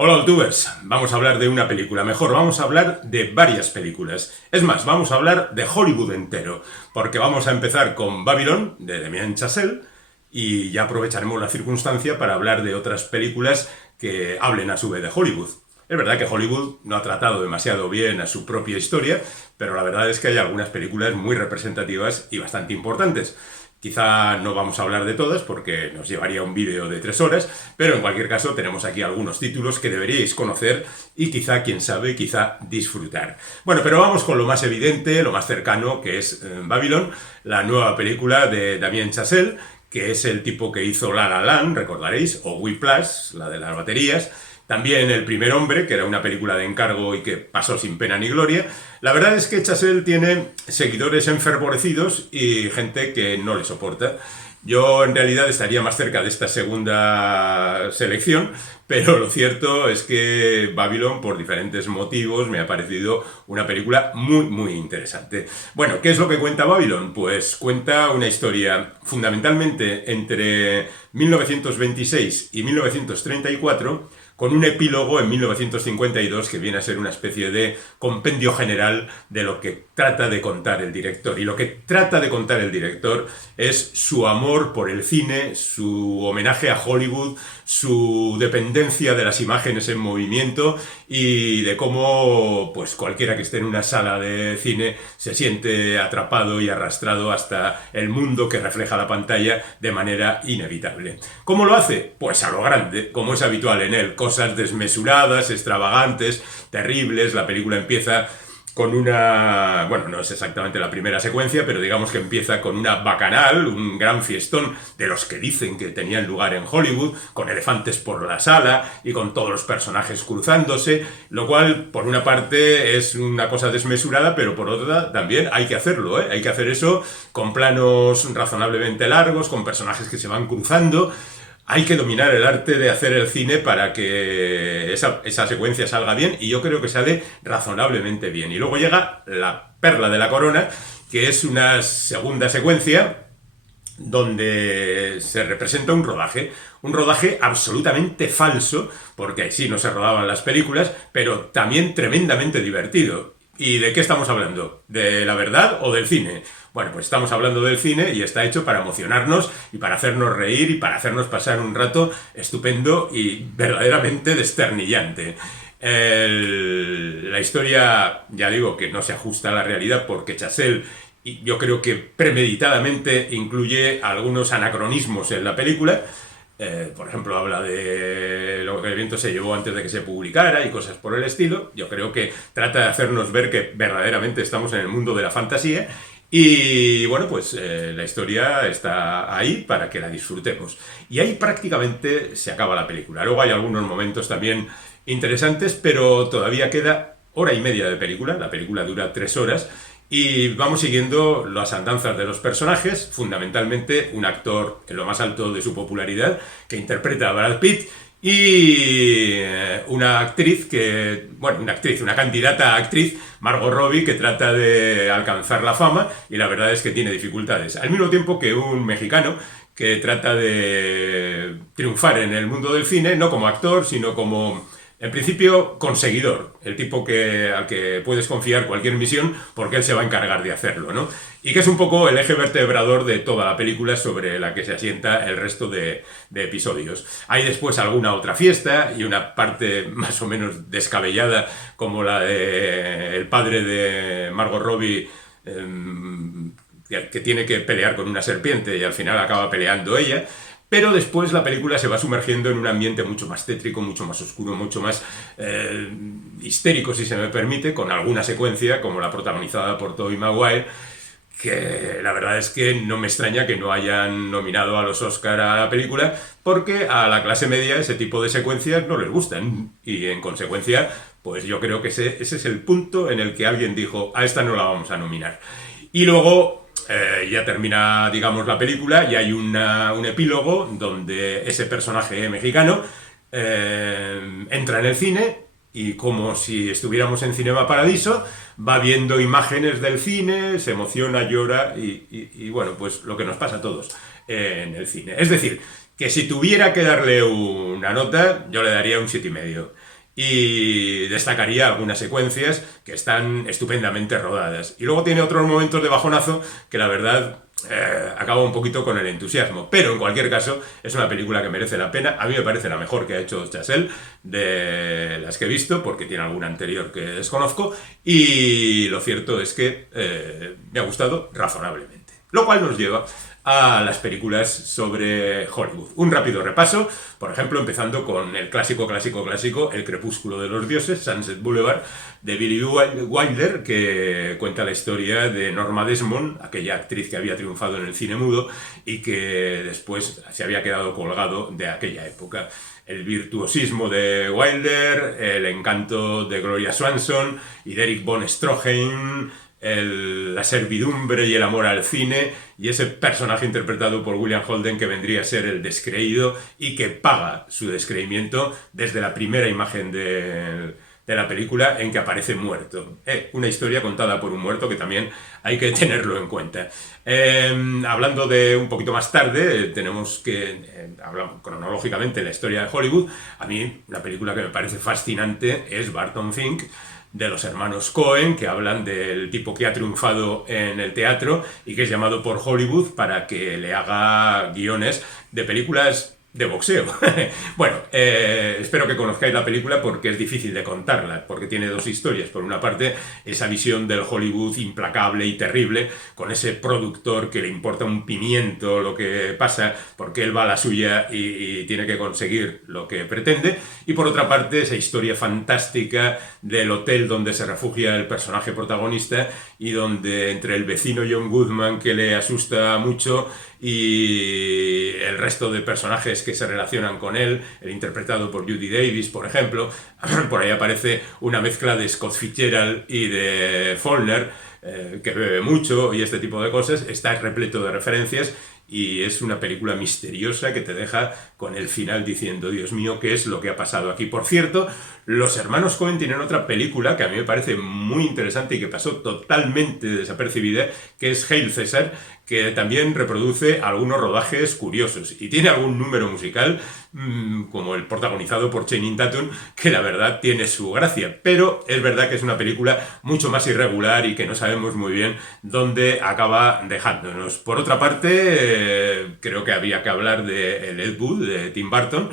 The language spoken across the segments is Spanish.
Hola, youtubers. Vamos a hablar de una película. Mejor, vamos a hablar de varias películas. Es más, vamos a hablar de Hollywood entero. Porque vamos a empezar con Babylon, de Damien Chazelle, y ya aprovecharemos la circunstancia para hablar de otras películas que hablen a su vez de Hollywood. Es verdad que Hollywood no ha tratado demasiado bien a su propia historia, pero la verdad es que hay algunas películas muy representativas y bastante importantes. Quizá no vamos a hablar de todas porque nos llevaría un vídeo de 3 horas, pero en cualquier caso tenemos aquí algunos títulos que deberíais conocer y quizá, quién sabe, quizá disfrutar. Bueno, pero vamos con lo más evidente, lo más cercano, que es Babylon, la nueva película de Damien Chazelle, que es el tipo que hizo La La Land, recordaréis, o Whiplash, la de las baterías. También El primer hombre, que era una película de encargo y que pasó sin pena ni gloria. La verdad es que Chazelle tiene seguidores enfervorecidos y gente que no le soporta. Yo en realidad estaría más cerca de esta segunda selección, pero lo cierto es que Babylon, por diferentes motivos, me ha parecido una película muy interesante. Bueno, ¿qué es lo que cuenta Babylon? Pues cuenta una historia fundamentalmente entre 1926 y 1934, con un epílogo en 1952 que viene a ser una especie de compendio general de lo que trata de contar el director. Y lo que trata de contar el director es su amor por el cine, su homenaje a Hollywood, su dependencia de las imágenes en movimiento y de cómo pues cualquiera que esté en una sala de cine se siente atrapado y arrastrado hasta el mundo que refleja la pantalla de manera inevitable. ¿Cómo lo hace? Pues a lo grande, como es habitual en él. Cosas desmesuradas, extravagantes, terribles. La película empieza con una... Bueno, no es exactamente la primera secuencia, pero digamos que empieza con una bacanal, un gran fiestón de los que dicen que tenían lugar en Hollywood, con elefantes por la sala y con todos los personajes cruzándose, lo cual, por una parte, es una cosa desmesurada, pero por otra también hay que hacerlo, ¿eh? Hay que hacer eso con planos razonablemente largos, con personajes que se van cruzando. Hay que dominar el arte de hacer el cine para que esa secuencia salga bien, y yo creo que sale razonablemente bien. Y luego llega la perla de la corona, que es una segunda secuencia donde se representa un rodaje absolutamente falso, porque ahí sí no se rodaban las películas, pero también tremendamente divertido. ¿Y de qué estamos hablando? ¿De la verdad o del cine? Bueno, pues estamos hablando del cine y está hecho para emocionarnos y para hacernos reír y para hacernos pasar un rato estupendo y verdaderamente desternillante. La historia, ya digo, que no se ajusta a la realidad porque Chazelle, yo creo que premeditadamente, incluye algunos anacronismos en la película. Por ejemplo, habla de lo que el viento se llevó antes de que se publicara y cosas por el estilo. Yo creo que trata de hacernos ver que verdaderamente estamos en el mundo de la fantasía. Y bueno, pues la historia está ahí para que la disfrutemos. Y ahí prácticamente se acaba la película. Luego hay algunos momentos también interesantes, pero todavía queda hora y media de película. La película dura 3 horas. Y vamos siguiendo las andanzas de los personajes, fundamentalmente un actor en lo más alto de su popularidad, que interpreta a Brad Pitt, y una actriz una candidata a actriz, Margot Robbie, que trata de alcanzar la fama y la verdad es que tiene dificultades. Al mismo tiempo que un mexicano que trata de triunfar en el mundo del cine, no como actor, sino como, en principio, conseguidor, el tipo al que puedes confiar cualquier misión porque él se va a encargar de hacerlo, ¿no? Y que es un poco el eje vertebrador de toda la película sobre la que se asienta el resto de episodios. Hay después alguna otra fiesta y una parte más o menos descabellada como la de el padre de Margot Robbie, que tiene que pelear con una serpiente y al final acaba peleando ella. Pero después la película se va sumergiendo en un ambiente mucho más tétrico, mucho más oscuro, mucho más histérico, si se me permite, con alguna secuencia, como la protagonizada por Tobey Maguire, que la verdad es que no me extraña que no hayan nominado a los Oscar a la película, porque a la clase media ese tipo de secuencias no les gustan. Y en consecuencia, pues yo creo que ese es el punto en el que alguien dijo, a esta no la vamos a nominar. Y luego ya termina, digamos, la película y hay un epílogo donde ese personaje mexicano entra en el cine y, como si estuviéramos en Cinema Paradiso, va viendo imágenes del cine, se emociona, llora y bueno, pues lo que nos pasa a todos en el cine. Es decir, que si tuviera que darle una nota, yo le daría un 7,5. Y destacaría algunas secuencias que están estupendamente rodadas. Y luego tiene otros momentos de bajonazo que la verdad acaba un poquito con el entusiasmo. Pero en cualquier caso es una película que merece la pena. A mí me parece la mejor que ha hecho Chazelle de las que he visto, porque tiene alguna anterior que desconozco. Y lo cierto es que me ha gustado razonablemente. Lo cual nos lleva a las películas sobre Hollywood. Un rápido repaso, por ejemplo, empezando con el clásico, El crepúsculo de los dioses, Sunset Boulevard, de Billy Wilder, que cuenta la historia de Norma Desmond, aquella actriz que había triunfado en el cine mudo y que después se había quedado colgado de aquella época. El virtuosismo de Wilder, el encanto de Gloria Swanson y de Erich von Stroheim, la servidumbre y el amor al cine, y ese personaje interpretado por William Holden que vendría a ser el descreído y que paga su descreimiento desde la primera imagen de la película en que aparece muerto. Una historia contada por un muerto que también hay que tenerlo en cuenta. Hablando de un poquito más tarde, tenemos que hablar cronológicamente de la historia de Hollywood. A mí la película que me parece fascinante es Barton Fink, de los hermanos Coen, que hablan del tipo que ha triunfado en el teatro y que es llamado por Hollywood para que le haga guiones de películas de boxeo. Bueno, espero que conozcáis la película porque es difícil de contarla, porque tiene dos historias. Por una parte, esa visión del Hollywood implacable y terrible, con ese productor que le importa un pimiento lo que pasa, porque él va a la suya y tiene que conseguir lo que pretende. Y por otra parte, esa historia fantástica del hotel donde se refugia el personaje protagonista y donde entre el vecino John Goodman, que le asusta mucho, y el resto de personajes que se relacionan con él, el interpretado por Judy Davis, por ejemplo, por ahí aparece una mezcla de Scott Fitzgerald y de Faulkner, que bebe mucho y este tipo de cosas, está repleto de referencias y es una película misteriosa que te deja con el final diciendo, Dios mío, ¿qué es lo que ha pasado aquí? Por cierto, los hermanos Coen tienen otra película que a mí me parece muy interesante y que pasó totalmente desapercibida, que es Hail César, que también reproduce algunos rodajes curiosos y tiene algún número musical, como el protagonizado por Channing Tatum, que la verdad tiene su gracia, pero es verdad que es una película mucho más irregular y que no sabemos muy bien dónde acaba dejándonos. Por otra parte, creo que había que hablar de El Ed Wood, de Tim Burton,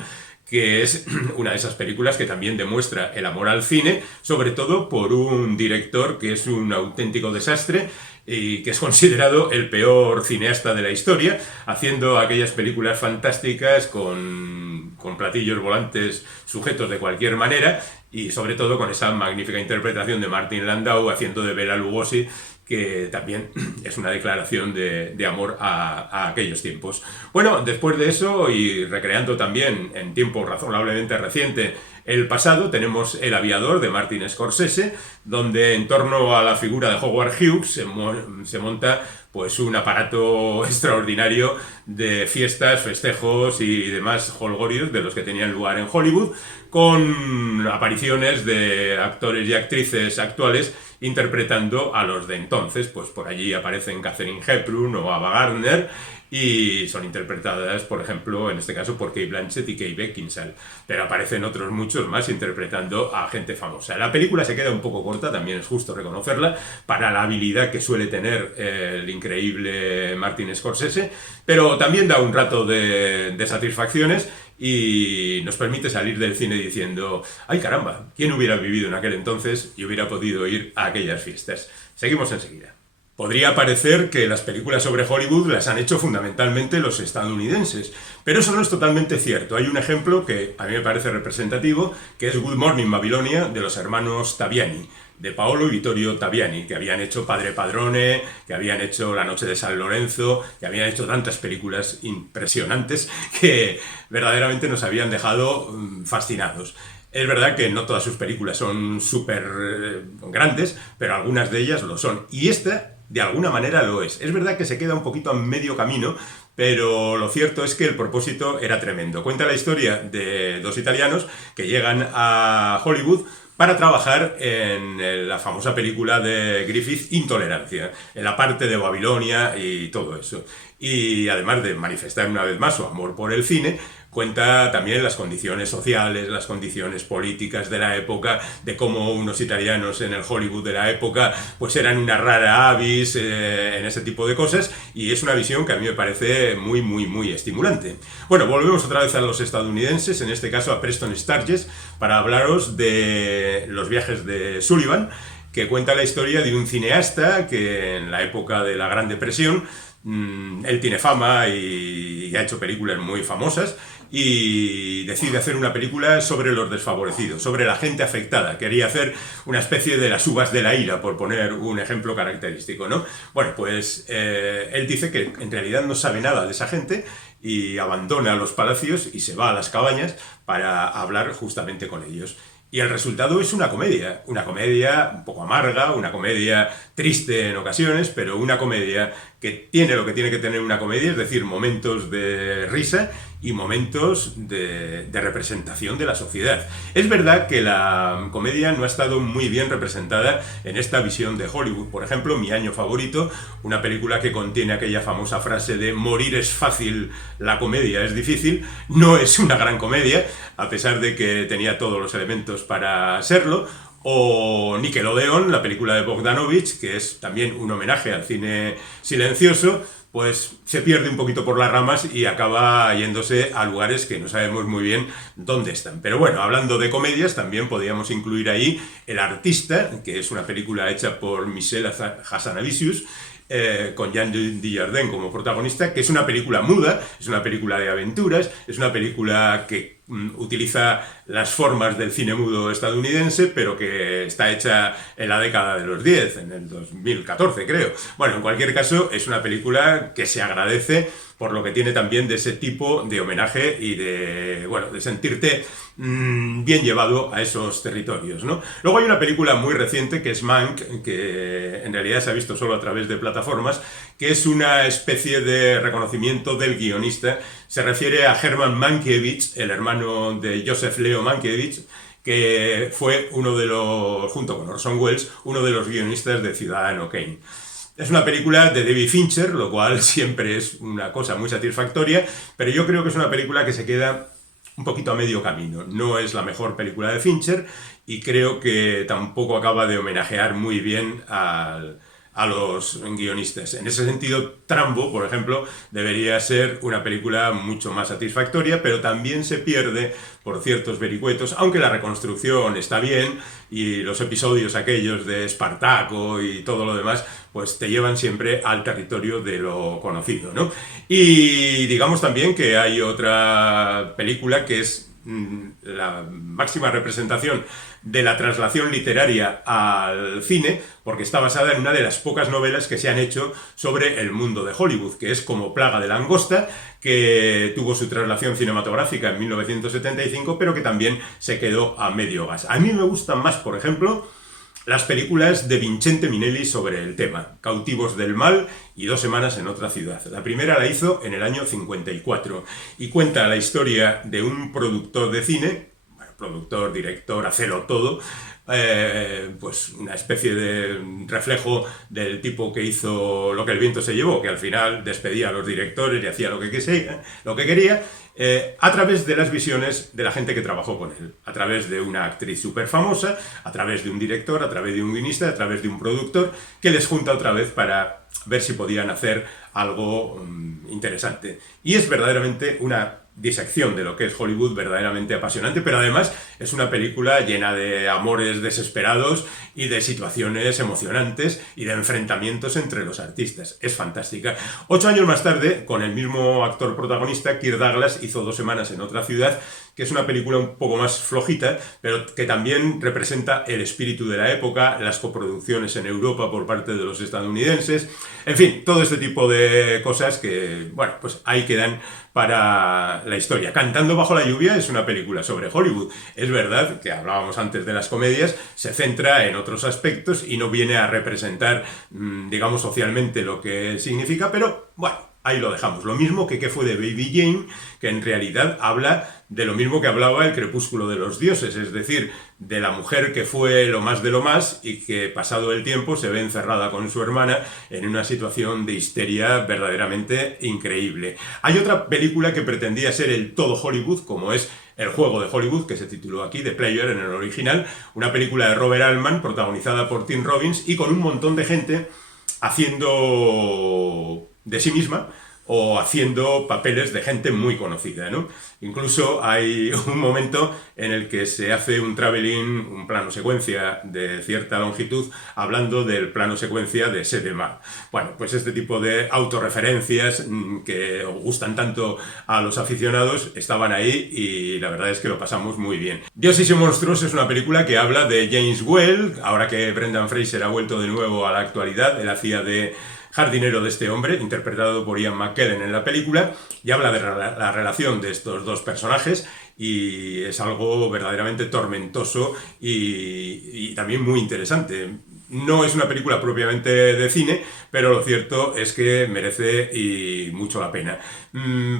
que es una de esas películas que también demuestra el amor al cine, sobre todo por un director que es un auténtico desastre y que es considerado el peor cineasta de la historia, haciendo aquellas películas fantásticas con platillos volantes sujetos de cualquier manera y sobre todo con esa magnífica interpretación de Martin Landau haciendo de Bela Lugosi, que también es una declaración de amor a aquellos tiempos. Bueno, después de eso, y recreando también en tiempo razonablemente reciente el pasado, tenemos El aviador, de Martin Scorsese, donde en torno a la figura de Howard Hughes se monta pues un aparato extraordinario de fiestas, festejos y demás jolgorios de los que tenían lugar en Hollywood, con apariciones de actores y actrices actuales interpretando a los de entonces. Pues por allí aparecen Katharine Hepburn o Ava Gardner y son interpretadas, por ejemplo, en este caso por Cate Blanchett y Kate Beckinsale, pero aparecen otros muchos más interpretando a gente famosa. La película se queda un poco corta, también es justo reconocerla, para la habilidad que suele tener el increíble Martin Scorsese, pero también da un rato de satisfacciones y nos permite salir del cine diciendo, ¡ay caramba! ¿Quién hubiera vivido en aquel entonces y hubiera podido ir a aquellas fiestas? Seguimos enseguida. Podría parecer que las películas sobre Hollywood las han hecho fundamentalmente los estadounidenses, pero eso no es totalmente cierto. Hay un ejemplo que a mí me parece representativo, que es Good Morning Babilonia, de los hermanos Taviani, de Paolo y Vittorio Taviani, que habían hecho Padre Padrone, que habían hecho La Noche de San Lorenzo, que habían hecho tantas películas impresionantes que verdaderamente nos habían dejado fascinados. Es verdad que no todas sus películas son súper grandes, pero algunas de ellas lo son. Y esta, de alguna manera, lo es. Es verdad que se queda un poquito a medio camino, pero lo cierto es que el propósito era tremendo. Cuenta la historia de dos italianos que llegan a Hollywood para trabajar en la famosa película de Griffith, Intolerancia, en la parte de Babilonia y todo eso. Y además de manifestar una vez más su amor por el cine, cuenta también las condiciones sociales, las condiciones políticas de la época, de cómo unos italianos en el Hollywood de la época pues eran una rara avis en ese tipo de cosas, y es una visión que a mí me parece muy, muy, muy estimulante. Bueno, volvemos otra vez a los estadounidenses, en este caso a Preston Sturges, para hablaros de Los viajes de Sullivan, que cuenta la historia de un cineasta que en la época de la Gran Depresión, él tiene fama y ha hecho películas muy famosas, y decide hacer una película sobre los desfavorecidos, sobre la gente afectada. Quería hacer una especie de las uvas de la ira, por poner un ejemplo característico, ¿no? Bueno, pues él dice que en realidad no sabe nada de esa gente y abandona los palacios y se va a las cabañas para hablar justamente con ellos. Y el resultado es una comedia un poco amarga, una comedia triste en ocasiones, pero una comedia que tiene lo que tiene que tener una comedia, es decir, momentos de risa y momentos de representación de la sociedad. Es verdad que la comedia no ha estado muy bien representada en esta visión de Hollywood. Por ejemplo, mi año favorito, una película que contiene aquella famosa frase de morir es fácil, la comedia es difícil, no es una gran comedia, a pesar de que tenía todos los elementos para serlo. O Nickelodeon, la película de Bogdanovich, que es también un homenaje al cine silencioso, pues se pierde un poquito por las ramas y acaba yéndose a lugares que no sabemos muy bien dónde están. Pero bueno, hablando de comedias, también podríamos incluir ahí El artista, que es una película hecha por Michel Hazanavicius, con Jean Dujardin como protagonista, que es una película muda, es una película de aventuras, es una película que utiliza las formas del cine mudo estadounidense, pero que está hecha en la década de los 10, en el 2014 creo. Bueno, en cualquier caso, es una película que se agradece por lo que tiene también de ese tipo de homenaje y de, bueno, de sentirte bien llevado a esos territorios, ¿no? Luego hay una película muy reciente que es Mank, que en realidad se ha visto solo a través de plataformas, que es una especie de reconocimiento del guionista. Se refiere a Herman Mankiewicz, el hermano de Joseph Leo Mankiewicz, que fue uno de los, junto con Orson Welles, uno de los guionistas de Ciudadano Kane. Es una película de David Fincher, lo cual siempre es una cosa muy satisfactoria, pero yo creo que es una película que se queda un poquito a medio camino. No es la mejor película de Fincher y creo que tampoco acaba de homenajear muy bien a los guionistas. En ese sentido, Trumbo, por ejemplo, debería ser una película mucho más satisfactoria, pero también se pierde por ciertos vericuetos, aunque la reconstrucción está bien y los episodios aquellos de Espartaco y todo lo demás, pues te llevan siempre al territorio de lo conocido, ¿no? Y digamos también que hay otra película que es la máxima representación de la traslación literaria al cine, porque está basada en una de las pocas novelas que se han hecho sobre el mundo de Hollywood, que es Como plaga de langosta, que tuvo su traslación cinematográfica en 1975, pero que también se quedó a medio gas. A mí me gustan más, por ejemplo, las películas de Vincente Minnelli sobre el tema, Cautivos del mal y 2 semanas en otra ciudad. La primera la hizo en el año 54 y cuenta la historia de un productor de cine, bueno, productor, director, hacelo todo, pues una especie de reflejo del tipo que hizo Lo que el viento se llevó, que al final despedía a los directores y hacía lo que quería, a través de las visiones de la gente que trabajó con él, a través de una actriz súper famosa, a través de un director, a través de un guionista, a través de un productor, que les junta otra vez para ver si podían hacer algo interesante. Y es verdaderamente una disección de lo que es Hollywood verdaderamente apasionante, pero además es una película llena de amores desesperados y de situaciones emocionantes y de enfrentamientos entre los artistas. Es fantástica. 8 años más tarde, con el mismo actor protagonista, Kirk Douglas hizo 2 semanas en otra ciudad, que es una película un poco más flojita, pero que también representa el espíritu de la época, las coproducciones en Europa por parte de los estadounidenses, en fin, todo este tipo de cosas que, bueno, pues ahí quedan para la historia. Cantando bajo la lluvia es una película sobre Hollywood. Es verdad que hablábamos antes de las comedias, se centra en otros aspectos y no viene a representar, digamos, socialmente lo que significa, pero bueno, ahí lo dejamos. Lo mismo que fue de Baby Jane, que en realidad habla de lo mismo que hablaba El crepúsculo de los dioses, es decir, de la mujer que fue lo más de lo más y que pasado el tiempo se ve encerrada con su hermana en una situación de histeria verdaderamente increíble. Hay otra película que pretendía ser el todo Hollywood, como es El juego de Hollywood, que se tituló aquí, The Player en el original, una película de Robert Altman protagonizada por Tim Robbins y con un montón de gente haciendo de sí misma o haciendo papeles de gente muy conocida, ¿no? Incluso hay un momento en el que se hace un traveling, un plano secuencia de cierta longitud, hablando del plano secuencia de Sedema. Bueno, pues este tipo de autorreferencias que gustan tanto a los aficionados estaban ahí y la verdad es que lo pasamos muy bien. Dioses y monstruos es una película que habla de James Whale, ahora que Brendan Fraser ha vuelto de nuevo a la actualidad, él hacía de jardinero de este hombre, interpretado por Ian McKellen en la película, y habla de la relación de estos dos personajes y es algo verdaderamente tormentoso y también muy interesante. No es una película propiamente de cine, pero lo cierto es que merece y mucho la pena.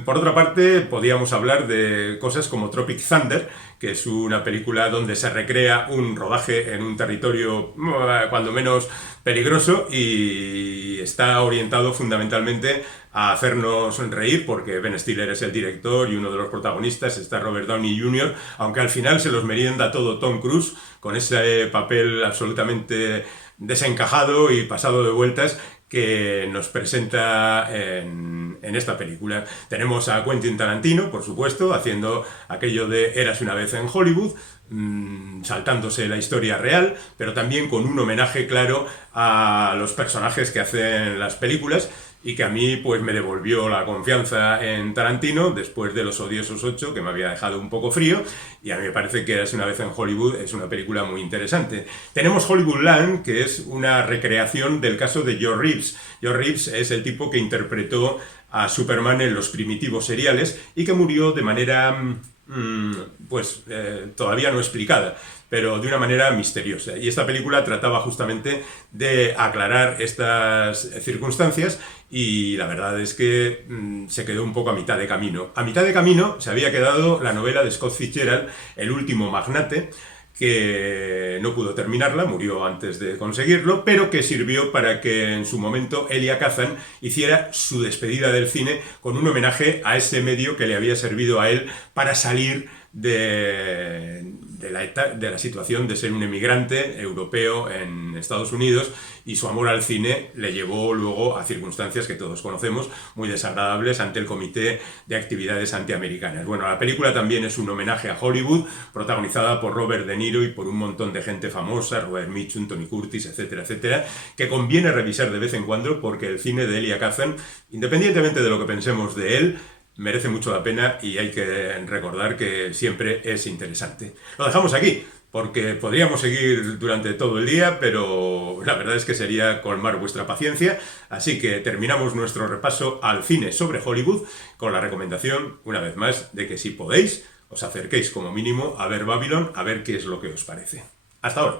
Por otra parte, podíamos hablar de cosas como Tropic Thunder, que es una película donde se recrea un rodaje en un territorio cuando menos peligroso y está orientado fundamentalmente a hacernos reír porque Ben Stiller es el director y uno de los protagonistas, está Robert Downey Jr., aunque al final se los merienda todo Tom Cruise con ese papel absolutamente desencajado y pasado de vueltas que nos presenta en esta película. Tenemos a Quentin Tarantino, por supuesto, haciendo aquello de Érase una vez en Hollywood, saltándose la historia real, pero también con un homenaje claro a los personajes que hacen las películas y que a mí pues me devolvió la confianza en Tarantino después de Los odiosos 8, que me había dejado un poco frío, y a mí me parece que Érase una vez en Hollywood es una película muy interesante. Tenemos Hollywoodland, que es una recreación del caso de Joe Reeves. Joe Reeves es el tipo que interpretó a Superman en los primitivos seriales y que murió de manera todavía no explicada, pero de una manera misteriosa. Y esta película trataba justamente de aclarar estas circunstancias y la verdad es que se quedó un poco a mitad de camino. A mitad de camino se había quedado la novela de Scott Fitzgerald, El último magnate, que no pudo terminarla, murió antes de conseguirlo, pero que sirvió para que en su momento Elia Kazan hiciera su despedida del cine con un homenaje a ese medio que le había servido a él para salir de la situación de ser un emigrante europeo en Estados Unidos, y su amor al cine le llevó luego a circunstancias que todos conocemos, muy desagradables ante el Comité de Actividades Antiamericanas. Bueno, la película también es un homenaje a Hollywood, protagonizada por Robert De Niro y por un montón de gente famosa, Robert Mitchum, Tony Curtis, etcétera, etcétera, que conviene revisar de vez en cuando porque el cine de Elia Kazan, independientemente de lo que pensemos de él, merece mucho la pena y hay que recordar que siempre es interesante. Lo dejamos aquí, porque podríamos seguir durante todo el día, pero la verdad es que sería colmar vuestra paciencia, así que terminamos nuestro repaso al cine sobre Hollywood con la recomendación, una vez más, de que si podéis, os acerquéis como mínimo a ver Babylon, a ver qué es lo que os parece. Hasta ahora.